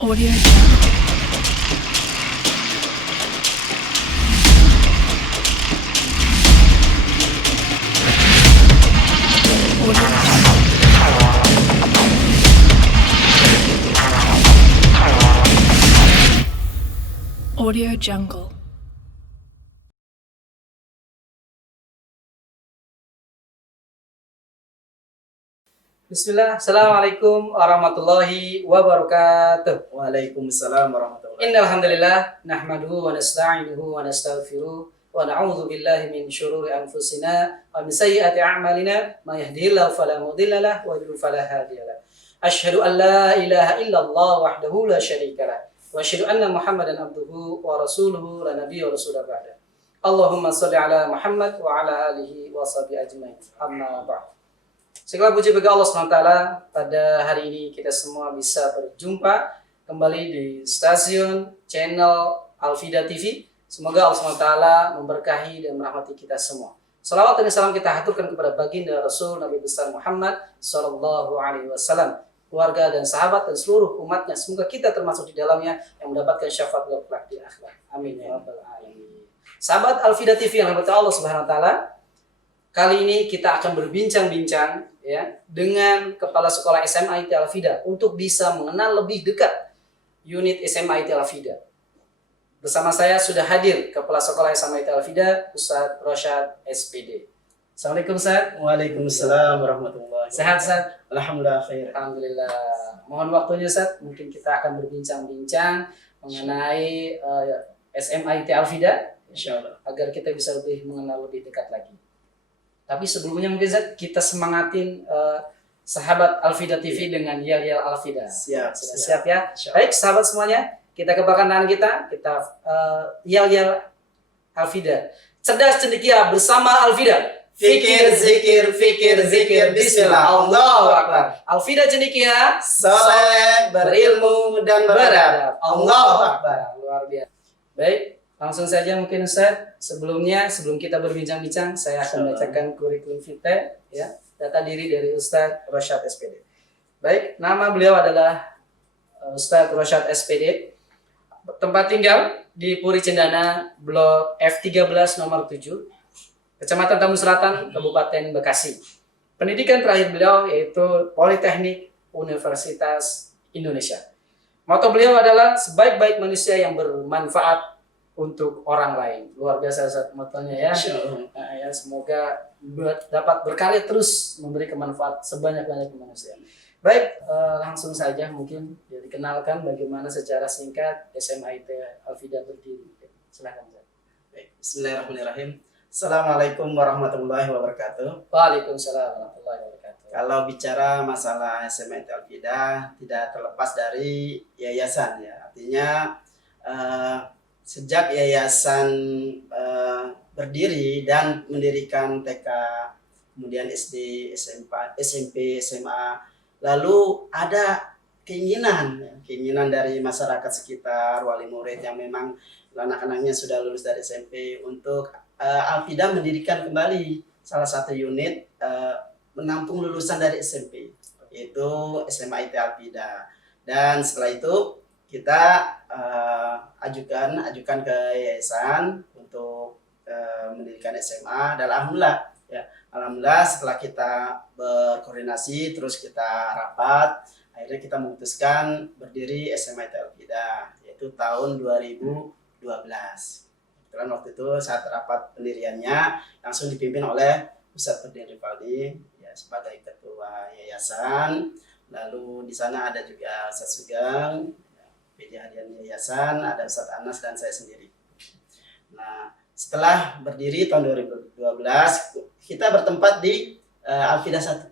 Audio Jungle. Audio Jungle. Audio Jungle. Bismillah, Assalamualaikum warahmatullahi wabarakatuh. Waalaikumsalam warahmatullahi Innal hamdalillah nahmaduhu wa nasta'inuhu wa nastaghfiruh wa na'udzu billahi min syururi anfusina wa min sayyiati a'malina may yahdihillahu fala mudilla lahu wa yudlil fala hadiya lahu. Asyhadu an la ilaha illallah wahdahu la syarika lah wa asyhadu anna Muhammadan abduhu wa rasuluhu la nabiyya wa rasulah ba'da. Allahumma shalli ala Muhammad wa ala alihi wa sahbihi ajmain. Amma ba'd. Segala puji bagi Allah SWT, pada hari ini kita semua bisa berjumpa kembali di stasiun channel Al-Fida TV. Semoga Allah SWT memberkahi dan merahmati kita semua. Salawat dan salam kita haturkan kepada baginda Rasul Nabi besar Muhammad SAW, keluarga dan sahabat dan seluruh umatnya. Semoga kita termasuk di dalamnya yang mendapatkan syafaat kelak di akhirat. Amin ya rabbal alamin. Sahabat Al-Fida TV yang dirahmati Allah SWT, kali ini kita akan berbincang-bincang ya dengan Kepala Sekolah SMA IT Al-Fida untuk bisa mengenal lebih dekat unit SMA IT Al-Fida. Bersama saya sudah hadir Kepala Sekolah SMA IT Al-Fida, Ustadz Rosyad SPD. Assalamualaikum Ustadz. Waalaikumsalam warahmatullahi Sehat Ustadz? Alhamdulillah khair. Alhamdulillah. Mohon waktunya Ustadz, mungkin kita akan berbincang-bincang mengenai SMA IT Al-Fida, Insyaallah. agar kita bisa lebih mengenal lebih dekat lagi. Tapi sebelumnya mungkin Zat, kita semangatin sahabat Al-Fida TV dengan yel-yel Al-Fida. Siap. Sudah siap ya? Insyaallah. Baik sahabat semuanya, kita kebanggaan tangan kita yel-yel Al-Fida. Cerdas cendekia bersama Al-Fida. Fikir, zikir, bismillah. Allahu Akbar. Al-Fida cendekia Saleh, berilmu dan beradab. Allahu Akbar. Luar biasa. Baik, langsung saja mungkin Ustaz. Sebelum kita berbincang-bincang, saya akan bacakan kurikulum vitae ya, data diri dari Ustaz Rosyad SPD. Baik, nama beliau adalah Ustaz Rosyad SPD. Tempat tinggal di Puri Cendana, Blok F13 nomor 7, Kecamatan Tambun Selatan, Kabupaten Bekasi. Pendidikan terakhir beliau yaitu Politeknik Universitas Indonesia. Moto beliau adalah sebaik-baik manusia yang bermanfaat untuk orang lain. Luar biasa Ustaz motonya ya. Nah, ya semoga dapat berkarya terus memberi kemanfaat sebanyak-banyak manusia. Baik, langsung saja mungkin dikenalkan bagaimana secara singkat SMA IT Al-Fida berdiri. Silakan Ustaz. Baik, bismillahirrahmanirrahim. Assalamualaikum warahmatullahi wabarakatuh. Waalaikumsalam warahmatullahi wabarakatuh. Kalau bicara masalah SMA Al-Fida tidak terlepas dari yayasan ya. Artinya sejak yayasan berdiri dan mendirikan TK, kemudian SD, SMP, SMA, lalu ada keinginan dari masyarakat sekitar, wali murid yang memang anak-anaknya sudah lulus dari SMP untuk Al-Fida mendirikan kembali salah satu unit menampung lulusan dari SMP, yaitu SMA IT Al-Fida. Dan setelah itu kita ajukan ke yayasan untuk mendirikan SMA, dan alhamdulillah setelah kita berkoordinasi terus kita rapat, akhirnya kita memutuskan berdiri SMA IT Al-Fida, yaitu tahun 2012. Kebetulan waktu itu saat rapat pendiriannya langsung dipimpin oleh Ustadz Ferdin Rivaldi ya, sebagai ketua yayasan. Lalu di sana ada juga Ustadz Sugeng, PJ Harian Yayasan, ada Ustadz Anas dan saya sendiri. Nah, setelah berdiri tahun 2012, kita bertempat di Al-Fida 1.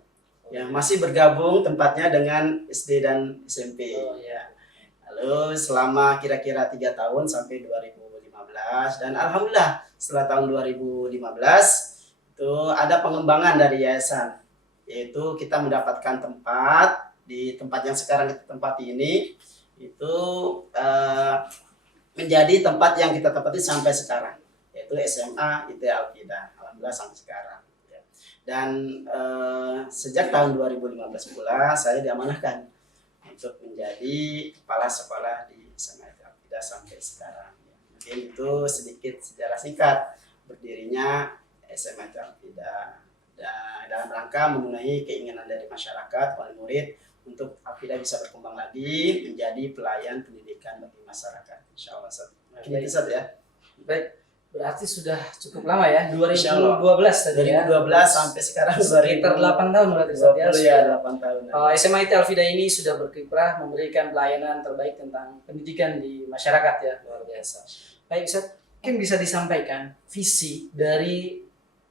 Ya, masih bergabung tempatnya dengan SD dan SMP. Ya. Lalu selama kira-kira 3 tahun sampai 2015, dan alhamdulillah setelah tahun 2015 itu ada pengembangan dari yayasan, yaitu kita mendapatkan tempat di tempat yang sekarang kita tempati ini. Itu menjadi tempat yang kita tempati sampai sekarang, yaitu SMA IT Al-Fida, alhamdulillah sampai sekarang ya. Dan sejak tahun 2015 pula saya diamanahkan untuk menjadi kepala sekolah di SMA Al-Fida sampai sekarang. Mungkin itu sedikit sejarah singkat berdirinya SMA Al-Fida dalam rangka memenuhi keinginan dari masyarakat, wali murid untuk Al-Fida bisa berkembang lagi menjadi pelayan pendidikan bagi masyarakat. Insya Allah. Mungkin itu saja ya. Baik, berarti sudah cukup lama ya, Insya Allah. 2012 tadi ya. 2012 sampai sekarang Sekitar 8 tahun berarti Ustaz ya. 20 ya, 8 tahun. SMA IT Al-Fida ini sudah berkiprah memberikan pelayanan terbaik tentang pendidikan di masyarakat ya, luar biasa. Baik Ustaz, mungkin bisa disampaikan visi dari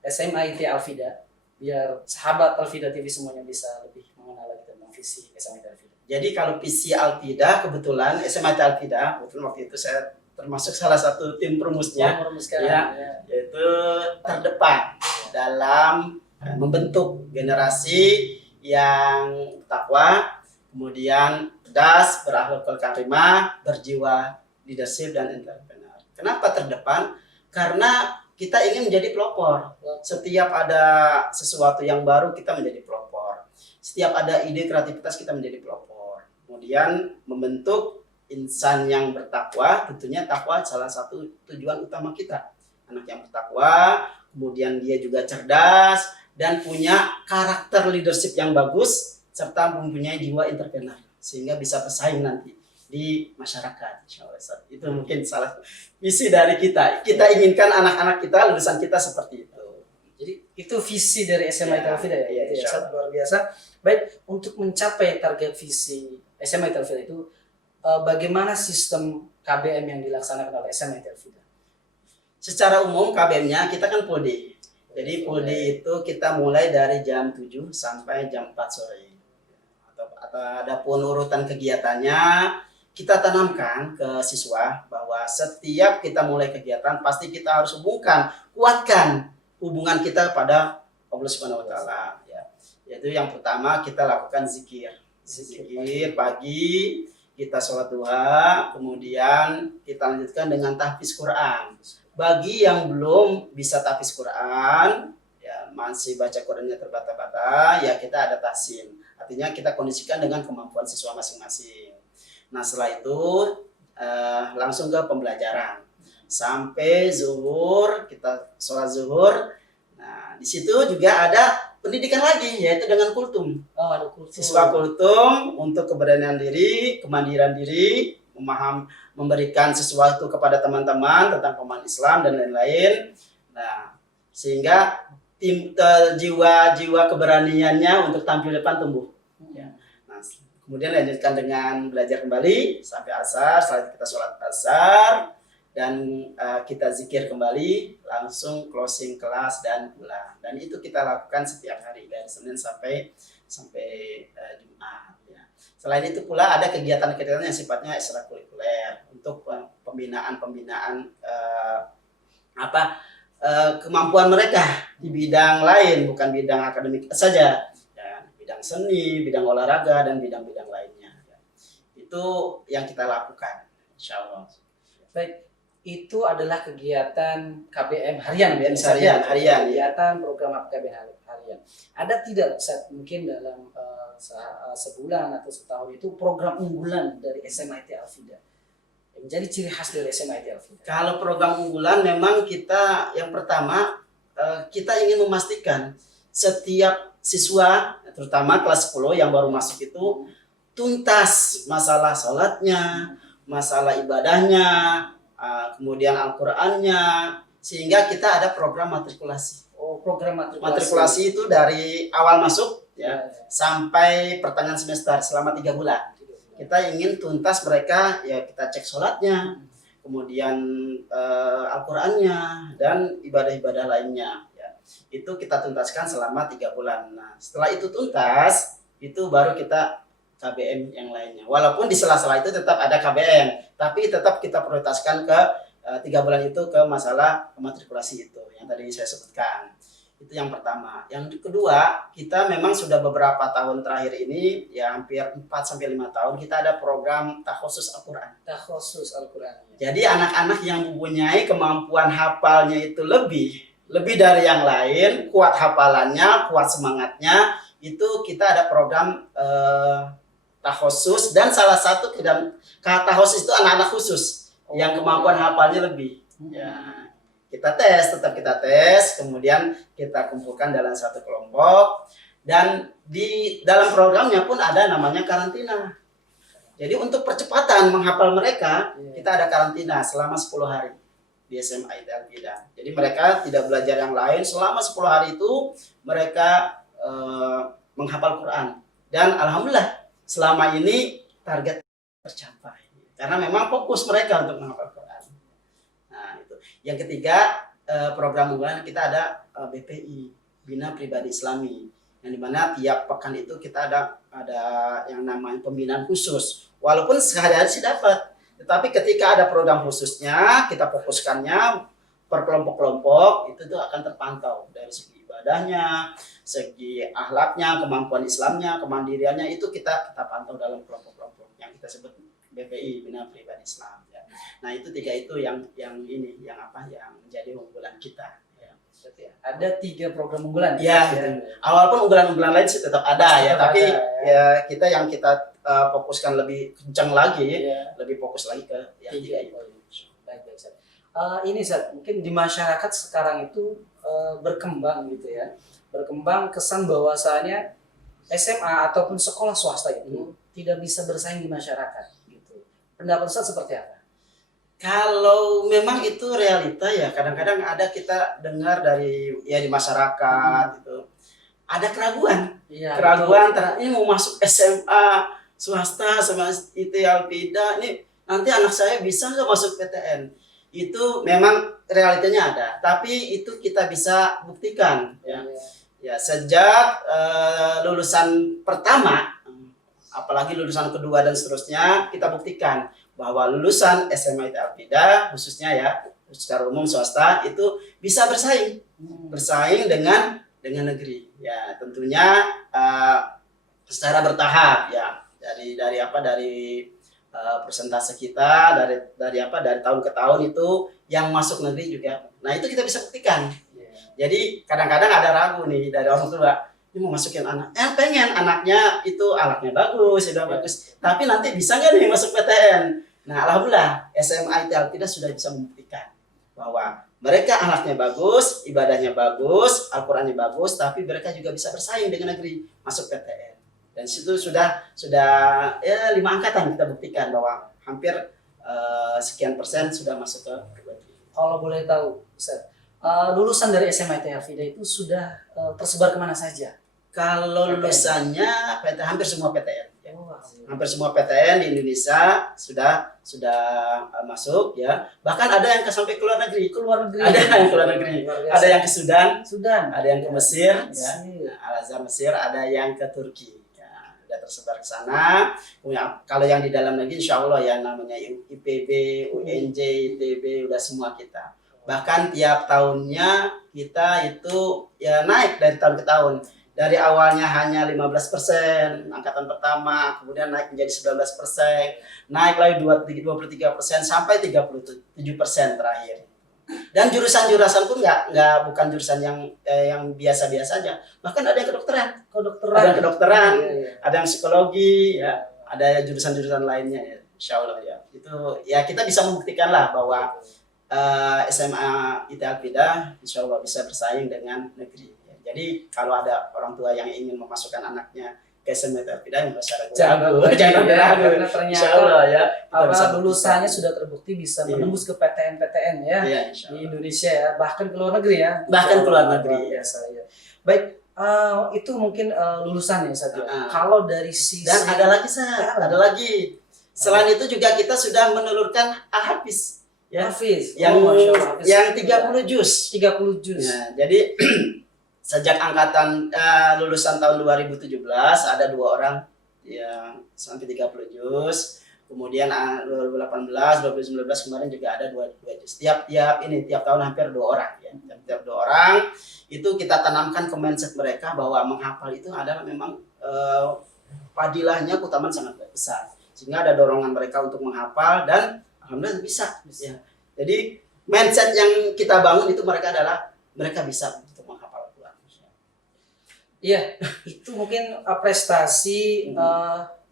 SMA IT Al-Fida biar sahabat Al-Fida TV semuanya bisa lebih mengenal lagi tentang visi SMA IT Al-Fida. Jadi kalau visi Al-Fida, kebetulan SMA Al-Fida, waktu itu saya termasuk salah satu tim perumusnya, ya, yaitu terdepan dalam membentuk generasi yang takwa, kemudian cerdas, berakhlakul karimah, berjiwa leadership dan entrepreneur. Kenapa terdepan? Karena kita ingin menjadi pelopor. Setiap ada sesuatu yang baru kita menjadi pelopor. Setiap ada ide kreativitas kita menjadi pelopor. Kemudian membentuk insan yang bertakwa, tentunya takwa salah satu tujuan utama kita. Anak yang bertakwa, kemudian dia juga cerdas dan punya karakter leadership yang bagus serta mempunyai jiwa entrepreneur sehingga bisa bersaing nanti di masyarakat. Itu mungkin salah visi dari kita. Kita inginkan anak-anak kita, lulusan kita seperti itu. Jadi itu visi dari SMA IT Al-Fida ya. Iya, Luar biasa. Baik, untuk mencapai target visi SMA IT Al-Fida itu bagaimana sistem KBM yang dilaksanakan oleh SMA IT Al-Fida? Secara umum KBM-nya kita kan full day. Jadi full day itu kita mulai dari jam 7 sampai jam 4 sore. Atau ada pun urutan kegiatannya, kita tanamkan ke siswa bahwa setiap kita mulai kegiatan pasti kita harus kuatkan hubungan kita pada Allah Subhanahu wa taala ya. Yaitu yang pertama kita lakukan zikir. Zikir pagi, kita sholat duha, kemudian kita lanjutkan dengan tahfiz Quran. Bagi yang belum bisa tahfiz Quran, ya masih baca Qurannya terbata-bata, ya kita ada tahsin. Artinya kita kondisikan dengan kemampuan siswa masing-masing. Nah setelah itu langsung ke pembelajaran sampai zuhur, kita sholat zuhur. Nah di situ juga ada pendidikan lagi, yaitu dengan kultum. Oh, ada kultum. Siswa kultum untuk keberanian diri, kemandiran diri, memberikan sesuatu kepada teman-teman tentang pemahaman Islam dan lain-lain. Nah sehingga jiwa keberaniannya untuk tampil depan tumbuh. Ya. Nah, kemudian lanjutkan dengan belajar kembali sampai asar. Setelah kita sholat asar dan kita zikir kembali, langsung closing kelas dan pulang. Dan itu kita lakukan setiap hari dari Senin sampai Jumat. Ya. Selain itu pula ada kegiatan-kegiatan yang sifatnya ekstrakurikuler untuk pembinaan kemampuan mereka di bidang lain, bukan bidang akademik saja, ya, bidang seni, bidang olahraga dan bidang-bidang lainnya. Ya. Itu yang kita lakukan, insya Allah. Baik, itu adalah kegiatan KBM harian, harian, kegiatan program KBM harian. Ada tidak Ustaz, mungkin dalam sebulan atau setahun itu program unggulan dari SMA IT Al-Fida? Menjadi ciri khas dari SMA IT Al-Fida. Kalau program unggulan memang kita yang pertama kita ingin memastikan setiap siswa terutama kelas 10 yang baru masuk itu tuntas masalah sholatnya, masalah ibadahnya, kemudian Al-Qur'annya, sehingga kita ada program matrikulasi. Oh, program Matrikulasi itu dari awal masuk ya sampai pertengahan semester selama 3 bulan. Kita ingin tuntas mereka, ya kita cek sholatnya, kemudian Al-Qur'annya dan ibadah-ibadah lainnya. Ya. Itu kita tuntaskan selama 3 bulan. Nah, setelah itu tuntas, itu baru kita KBM yang lainnya. Walaupun di sela-sela itu tetap ada KBM, tapi tetap kita prioritaskan ke 3 bulan itu ke masalah matrikulasi itu yang tadi saya sebutkan. Itu yang pertama. Yang kedua, kita memang sudah beberapa tahun terakhir ini, ya hampir 4-5 tahun, kita ada program takhusus Al-Quran. Takhusus Al-Quran. Jadi anak-anak yang mempunyai kemampuan hafalnya itu lebih dari yang lain, kuat hafalannya, kuat semangatnya, itu kita ada program tahosus, dan salah satu tahosus itu anak-anak khusus yang kemampuan hafalnya lebih. Ya, tetap kita tes, kemudian kita kumpulkan dalam satu kelompok, dan di dalam programnya pun ada namanya karantina. Jadi untuk percepatan menghafal mereka, kita ada karantina selama 10 hari di SMA Al-Fida. Jadi mereka tidak belajar yang lain, selama 10 hari itu mereka menghafal Quran. Dan alhamdulillah selama ini target tercapai. Karena memang fokus mereka untuk menghafal Quran. Nah, itu. Yang ketiga, program unggulan kita ada BPI, Bina Pribadi Islami. Yang dimana tiap pekan itu kita ada yang namanya pembinaan khusus. Walaupun sehari-hari sih dapat. Tetapi ketika ada program khususnya, kita fokuskannya per kelompok-kelompok, itu tuh akan terpantau dari segi ibadahnya, segi akhlaknya, kemampuan Islamnya, kemandiriannya, itu kita pantau dalam kelompok-kelompok yang kita sebut BPI, Bina Pribadi Islam. Ya. Nah itu 3 itu yang menjadi unggulan kita. Ada 3 program unggulan. Ya, gitu. Awal pun unggulan-unggulan lain sih tetap ada ya, tapi ya kita yang kita fokuskan lebih kencang lagi, lebih fokus lagi ke yang 3 itu. Baik. Ini Ustaz, mungkin di masyarakat sekarang itu berkembang gitu ya. Berkembang kesan bahwasanya SMA ataupun sekolah swasta itu tidak bisa bersaing di masyarakat gitu. Pendapat Ustaz seperti apa? Kalau memang itu realita ya, kadang-kadang ada kita dengar di masyarakat itu ada keraguan, ini mau masuk SMA swasta sama IT Al-Fida, ini nanti anak saya bisa nggak masuk PTN? Itu memang realitanya ada, tapi itu kita bisa buktikan ya sejak lulusan pertama, apalagi lulusan kedua dan seterusnya, kita buktikan bahwa lulusan SMA Al-Fida khususnya ya secara umum swasta itu bisa bersaing dengan negeri ya, tentunya secara bertahap ya, dari persentase kita dari tahun ke tahun itu yang masuk negeri juga. Nah itu kita bisa buktikan. Jadi kadang-kadang ada ragu nih dari orang tua, ini mau masukin anak, pengen anaknya bagus, tapi nanti bisa nggak nih masuk PTN? Nah alhamdulillah SMA Al-Fida sudah bisa membuktikan bahwa mereka anaknya bagus, ibadahnya bagus, Al-Qurannya bagus, tapi mereka juga bisa bersaing dengan negeri masuk PTN. Dan situ sudah 5 angkatan kita buktikan bahwa hampir sekian persen sudah masuk ke perguruan tinggi. Kalau boleh tahu, Ustaz, lulusan dari SMA Al-Fida itu sudah tersebar kemana saja? Kalau lulusannya hampir semua PTN. Hampir semua PTN di Indonesia sudah masuk ya. Bahkan ada yang sampai ke luar negeri. Ada yang ke luar negeri. Ada yang ke Sudan. Ada yang ke Mesir. Ya. Al-Azhar Mesir. Ada yang ke Turki. Ya, sudah tersebar ke sana. Kalau yang di dalam negeri, insya Allah ya namanya IPB, UNJ, ITB, udah semua kita. Bahkan tiap tahunnya kita itu ya naik dari tahun ke tahun. Dari awalnya hanya 15% angkatan pertama, kemudian naik menjadi 19%, naik lagi 23% sampai 37% terakhir. Dan jurusan-jurusan pun bukan jurusan yang biasa-biasa aja. Bahkan ada yang kedokteran. Ada yang kedokteran, ada yang psikologi, ya, ada jurusan-jurusan lainnya ya. Insya Allah ya. Itu ya kita bisa membuktikan lah bahwa SMA IT Al-Fida insya Allah bisa bersaing dengan negeri. Jadi kalau ada orang tua yang ingin memasukkan anaknya ke SMA Al-Fida, nggak usah ragu. Jangan ragu. Insya Allah ya. Lulusannya sudah terbukti bisa menembus ke PTN ya, di Indonesia ya, bahkan ke luar negeri ya. Bahkan ke luar negeri. Biasa ya. Baik, itu mungkin lulusannya saja. Kalau dari sisi dan ada lagi. Selain itu juga kita sudah menelurkan Al-Hafiz. Ya. Hafiz. Yang 30 juz. 30 juz. Ya, jadi sejak angkatan lulusan tahun 2017 ada 2 orang yang sampai 30 juz. Kemudian 2018, 2019 kemarin juga ada 2 juz. Tiap tahun hampir 2 orang ya. Tiap 2 orang itu kita tanamkan ke mindset mereka bahwa menghafal itu adalah memang fadilahnya, keutamaan sangat besar. Sehingga ada dorongan mereka untuk menghafal dan alhamdulillah bisa. Ya. Jadi mindset yang kita bangun itu mereka bisa. Iya, itu mungkin prestasi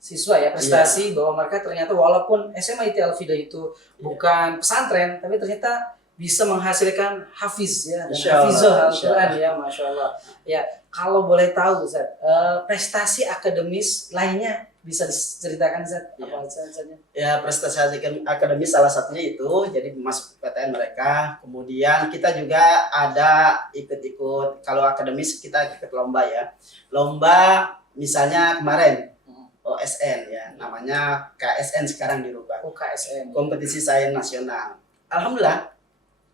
siswa ya, prestasi bahwa mereka ternyata walaupun SMA IT Al-Fida itu bukan pesantren, tapi ternyata bisa menghasilkan hafiz ya, dan Insya Allah, hafizah insya Al-Quran ya, Masya Allah. Ya, kalau boleh tahu Ustaz, prestasi akademis lainnya bisa diceritakan Ustaz? Apa saja? Ya, prestasi akademis salah satunya itu jadi masuk PTN mereka. Kemudian kita juga ada ikut-ikut, kalau akademis kita ikut lomba ya. Lomba misalnya kemarin OSN ya, namanya KSN sekarang dirubah. KSN. Kompetisi Sains Nasional. Alhamdulillah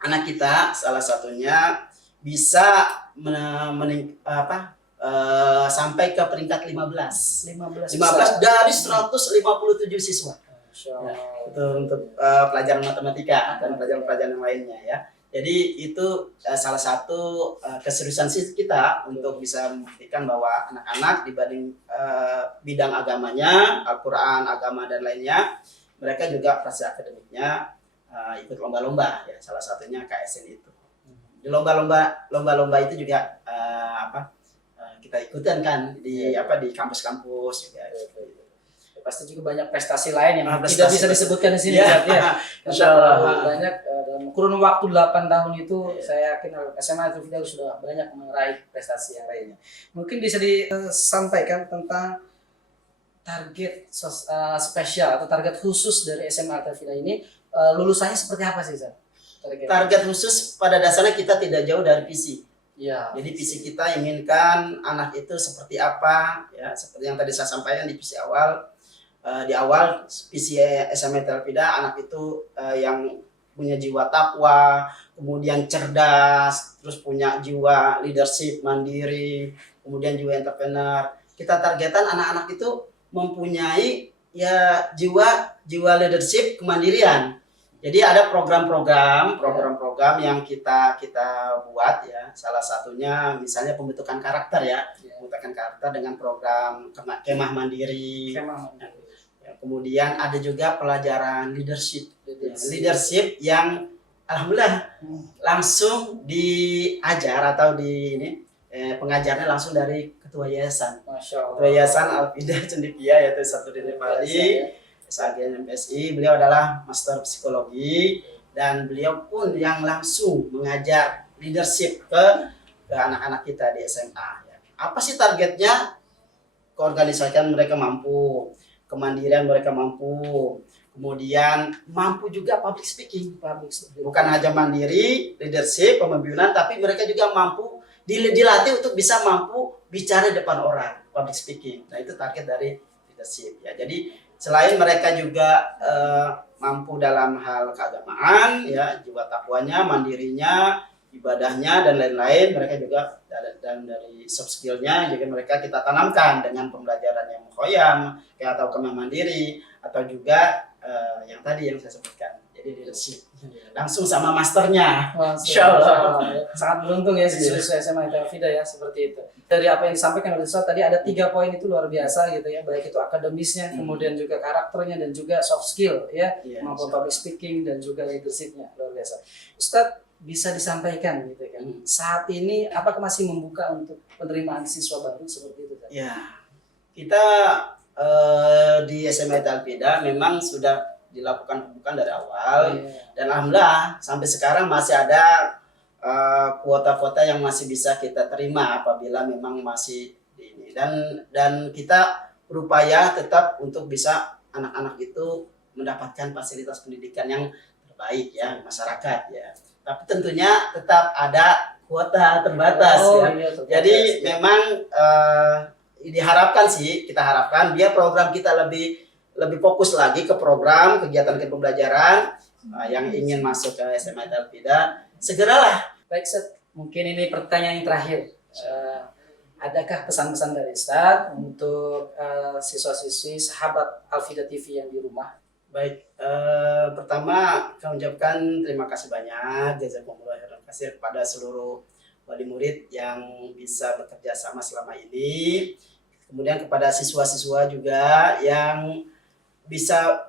anak kita salah satunya bisa sampai ke peringkat 15 dari 157 siswa. Masya Ya, Allah. itu untuk pelajaran matematika dan pelajaran-pelajaran yang lainnya ya. Jadi itu salah satu keseriusan kita untuk bisa membuktikan bahwa anak-anak dibanding bidang agamanya, Al-Quran, agama dan lainnya, mereka juga prestasi akademiknya ikut lomba-lomba ya, salah satunya KSN itu. Di lomba-lomba itu juga kita ikutan kan di di kampus-kampus juga. Pasti juga banyak prestasi lain yang Prestasi, tidak bisa disebutkan di sini ya. ya. Insya Allah. Banyak dalam kurun waktu 8 tahun itu saya yakin SMA Al-Fida sudah banyak meraih prestasi yang lainnya. Mungkin bisa disampaikan tentang target spesial atau target khusus dari SMA Al-Fida ini, lulusannya seperti apa sih Zat? Target khusus pada dasarnya kita tidak jauh dari visi. Ya. Jadi visi kita inginkan anak itu seperti apa ya, seperti yang tadi saya sampaikan di visi awal. Di awal visi SMA Al-Fida, anak itu yang punya jiwa takwa, kemudian cerdas, terus punya jiwa leadership, mandiri, kemudian jiwa entrepreneur. Kita targetan anak-anak itu mempunyai ya jiwa leadership, kemandirian. Jadi ada program-program yang kita buat ya. Salah satunya misalnya pembentukan karakter ya. Pembentukan karakter dengan program kemah mandiri. Ya, kemudian ada juga pelajaran leadership. Leadership yang alhamdulillah langsung diajar atau pengajarnya langsung dari ketua yayasan. Ketua yayasan Al-Fida Cendekia, yaitu satu di Bali. SAG MSI, beliau adalah master psikologi dan beliau pun yang langsung mengajar leadership ke anak-anak kita di SMA. Apa sih targetnya? Keorganisasian mereka mampu, kemandirian mereka mampu, kemudian mampu juga public speaking. Bukan hanya mandiri, leadership, kepemimpinan, tapi mereka juga mampu dilatih untuk bisa mampu bicara di depan orang, public speaking. Nah, itu target dari leadership ya. Jadi selain mereka juga mampu dalam hal keagamaan, ya, jiwa takwanya, mandirinya, ibadahnya dan lain-lain, mereka juga dari soft skill-nya juga mereka kita tanamkan dengan pembelajaran yang mukhoyam, kayak atau kemah mandiri, atau juga yang tadi yang saya sebutkan, jadi leadership. Langsung sama masternya. Insya Allah. Sangat beruntung ya siswa SMA Al-Fida ya, seperti itu. Dari apa yang disampaikan oleh Ustaz tadi ada 3 poin itu luar biasa gitu ya, baik itu akademisnya, kemudian juga karakternya dan juga soft skill ya, maupun public speaking dan juga leadershipnya, luar biasa. Ustaz bisa disampaikan gitu kan, saat ini apakah masih membuka untuk penerimaan siswa baru seperti itu? Ya, kita di SMA Al-Fida memang sudah dilakukan pembukaan dari awal, dan alhamdulillah sampai sekarang masih ada kuota-kuota yang masih bisa kita terima apabila memang masih ini, dan kita berupaya tetap untuk bisa anak-anak itu mendapatkan fasilitas pendidikan yang terbaik ya masyarakat ya, tapi tentunya tetap ada kuota terbatas terbatas. Jadi memang kita harapkan biar program kita lebih fokus lagi ke program kegiatan pembelajaran. Yang ingin masuk ke SMA Al-Fida, segeralah. Baik, Ustaz. Mungkin ini pertanyaan yang terakhir. Adakah pesan-pesan dari Ustaz untuk siswa-siswi sahabat Al-Fida TV yang di rumah? Baik, pertama kami ucapkan terima kasih banyak, jazakumullah khairan katsir kepada seluruh wali murid yang bisa bekerja sama selama ini. Kemudian kepada siswa-siswa juga yang bisa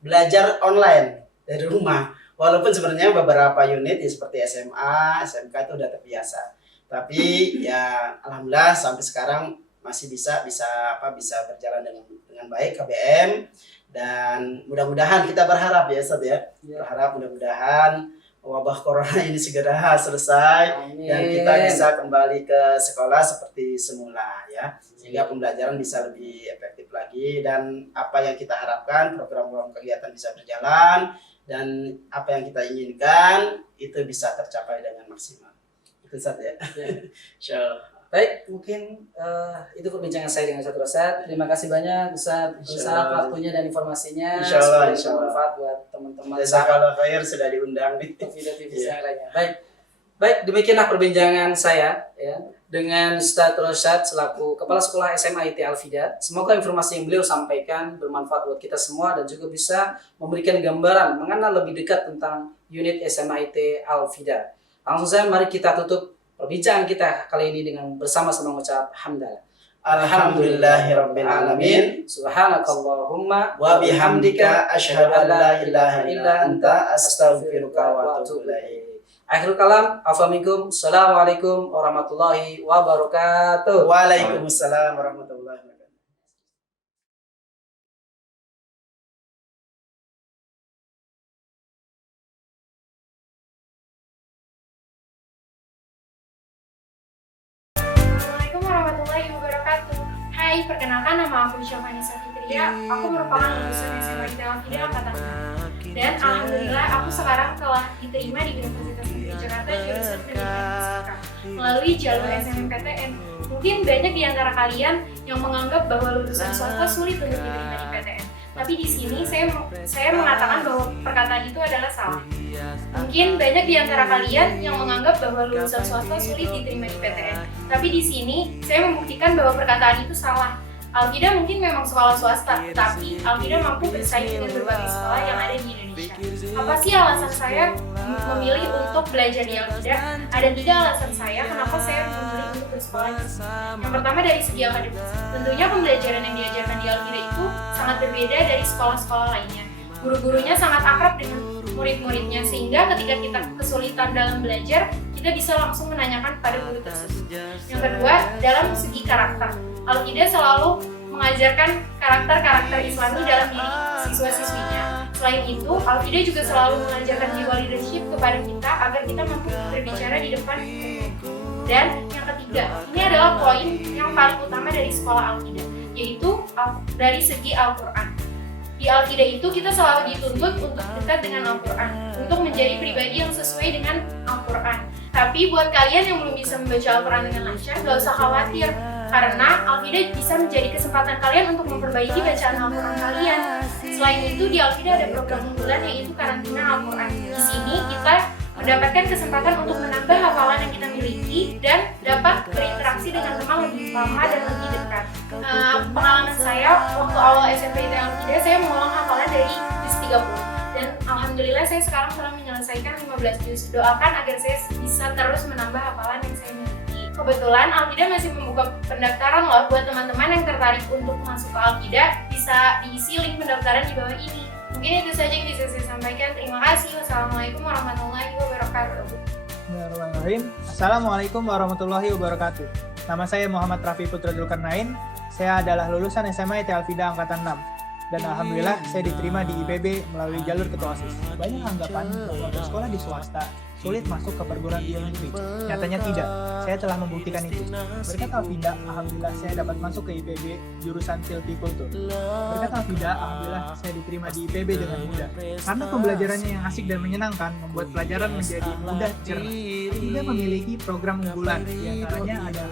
belajar online dari rumah, walaupun sebenarnya beberapa unit ya, seperti SMA, SMK itu udah terbiasa, tapi ya alhamdulillah sampai sekarang masih bisa berjalan dengan baik KBM, dan mudah-mudahan kita berharap ya Ustaz ya. Berharap mudah-mudahan wabah corona ini segera selesai. Amin. Dan kita bisa kembali ke sekolah seperti semula ya, sehingga pembelajaran bisa lebih efektif lagi, dan apa yang kita harapkan program-program kegiatan bisa berjalan, dan apa yang kita inginkan itu bisa tercapai dengan maksimal. Itu saja ya. Insyaallah. Baik, mungkin itu perbincangan saya dengan Ustaz Rosyad. Terima kasih banyak Ustaz waktunya dan informasinya. Insyaallah, Semoga bermanfaat buat teman-teman Jazakallah khair sudah diundang nih. video-video yang lainnya. Baik, demikianlah perbincangan saya ya dengan Ustaz Rosyad selaku Kepala Sekolah SMA IT Al-Fida. Semoga informasi yang beliau sampaikan bermanfaat buat kita semua dan juga bisa memberikan gambaran mengenal lebih dekat tentang unit SMA IT Al-Fida. Langsung saja mari kita tutup perbincangan kita kali ini dengan bersama-sama mengucap hamdalah. Alhamdulillahirabbil alamin. Subhanakallahumma Wa bihamdika asyhadu an la ilaha illa anta astaghfiruka wa atubu ilaik. Akhirul kalam, afamikum. Assalamualaikum warahmatullahi wabarakatuh. Waalaikumsalam warahmatullahi wabarakatuh. Assalamualaikum warahmatullahi wabarakatuh. Hai, perkenalkan nama aku Syafani Fitria. Aku merupakan lulusan SMA IT Al-Fida angkatan 6. Dan alhamdulillah aku sekarang telah diterima di Universitas Negeri Jakarta jurusan Pendidikan Fisika melalui jalur SNMPTN. Mungkin banyak di antara kalian yang menganggap bahwa lulusan swasta sulit untuk diterima di PTN. Tapi di sini saya mengatakan bahwa perkataan itu adalah salah. Mungkin banyak di antara kalian yang menganggap bahwa lulusan swasta sulit diterima di PTN. Tapi di sini saya membuktikan bahwa perkataan itu salah. Al-Fida mungkin memang sekolah swasta, tapi Al-Fida mampu bersaing dengan berbagai sekolah yang ada di Indonesia. Apa sih alasan saya memilih untuk belajar di Al-Fida? Ada 3 alasan saya kenapa saya memilih untuk bersekolah di sini. Yang pertama dari segi akademis. Tentunya pembelajaran yang diajarkan di Al-Fida itu sangat berbeda dari sekolah-sekolah lainnya. Guru-gurunya sangat akrab dengan murid-muridnya, sehingga ketika kita kesulitan dalam belajar, kita bisa langsung menanyakan pada guru tersebut. Yang kedua, dalam segi karakter. Al-Fida selalu mengajarkan karakter-karakter Islami dalam diri siswa-siswinya. Selain itu, Al-Fida juga selalu mengajarkan jiwa leadership kepada kita agar kita mampu berbicara di depan umum. Dan yang ketiga, ini adalah poin yang paling utama dari sekolah Al-Fida, yaitu dari segi Al-Quran. Di Al-Fida itu kita selalu dituntut untuk dekat dengan Al-Quran, untuk menjadi pribadi yang sesuai dengan Al-Quran. Tapi buat kalian yang belum bisa membaca Al-Quran dengan lancar, gak usah khawatir, karena Al-Fida bisa menjadi kesempatan kalian untuk memperbaiki bacaan Al-Quran kalian. Selain itu, di Al-Fida ada program unggulan yaitu karantina Al-Quran. Di sini kita mendapatkan kesempatan untuk menambah hafalan yang kita miliki dan dapat berinteraksi dengan teman lebih lama dan lebih dekat. Pengalaman saya waktu awal SMP IT Al-Fida, saya mengulang hafalan dari juz 30. Dan alhamdulillah saya sekarang telah menyelesaikan 15 juz. Doakan agar saya bisa terus menambah hafalan yang saya miliki. Kebetulan Al-Fida masih membuka pendaftaran loh buat teman-teman yang tertarik untuk masuk ke Al-Fida, bisa diisi link pendaftaran di bawah ini. Mungkin itu saja yang bisa saya sampaikan. Terima kasih. Wassalamualaikum warahmatullahi wabarakatuh. Bismillahirrahmanirrahim. Assalamualaikum warahmatullahi wabarakatuh. Nama saya Muhammad Rafi Putra Dzulkarnain. Saya adalah lulusan SMA IT Al-Fida angkatan 6. Dan alhamdulillah saya diterima di IPB melalui jalur ketua OSIS. Banyak anggapan bahwa bersekolah di swasta sulit masuk ke perguruan tinggi negeri. Nyatanya tidak, saya telah membuktikan itu. Berkat Al-Fida, alhamdulillah saya dapat masuk ke IPB jurusan Silvikultur. Berkat Al-Fida, alhamdulillah saya diterima di IPB dengan mudah. Karena pembelajarannya yang asik dan menyenangkan, membuat pelajaran menjadi mudah cerna. Al-Fida memiliki program unggulan, diantaranya ada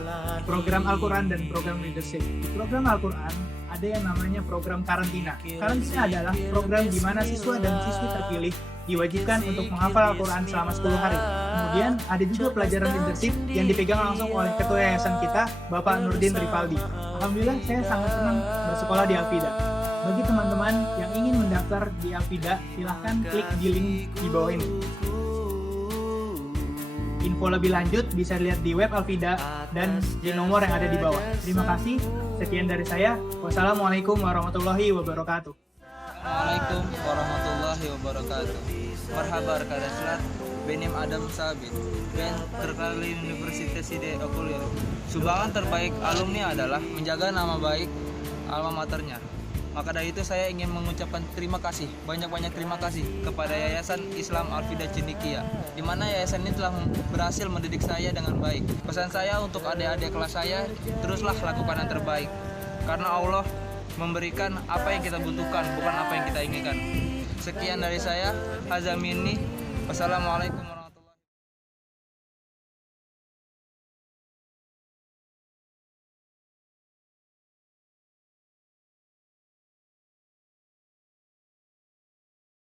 program Al-Quran dan program leadership. Di program Al-Quran, ada yang namanya program karantina. Karantina adalah program di mana siswa dan siswi terpilih diwajibkan untuk menghafal Al-Quran selama 10 hari. Kemudian ada juga pelajaran leadership yang dipegang langsung oleh ketua yayasan kita, Bapak Nurdin Rifaldi. Alhamdulillah saya sangat senang bersekolah di Al-Fida. Bagi teman-teman yang ingin mendaftar di Al-Fida, silahkan klik di link di bawah ini. Info lebih lanjut bisa lihat di web Al-Fida dan di nomor yang ada di bawah. Terima kasih. Sekian dari saya. Wassalamualaikum warahmatullahi wabarakatuh. Assalamualaikum warahmatullahi wabarakatuh. Marhabar Kak Daslat. Benim Adam Sabit dan terkenal di Universitas Ide Okulio. Sumbangan terbaik alumni adalah menjaga nama baik alma maternya. Maka dari itu saya ingin mengucapkan terima kasih, banyak-banyak terima kasih kepada Yayasan Islam Al-Fida Cendekia, di mana yayasan ini telah berhasil mendidik saya dengan baik. Pesan saya untuk adik-adik kelas saya, teruslah lakukan yang terbaik. Karena Allah memberikan apa yang kita butuhkan, bukan apa yang kita inginkan. Sekian dari saya, Hazamini. Wassalamualaikum warahmatullahi wabarakatuh.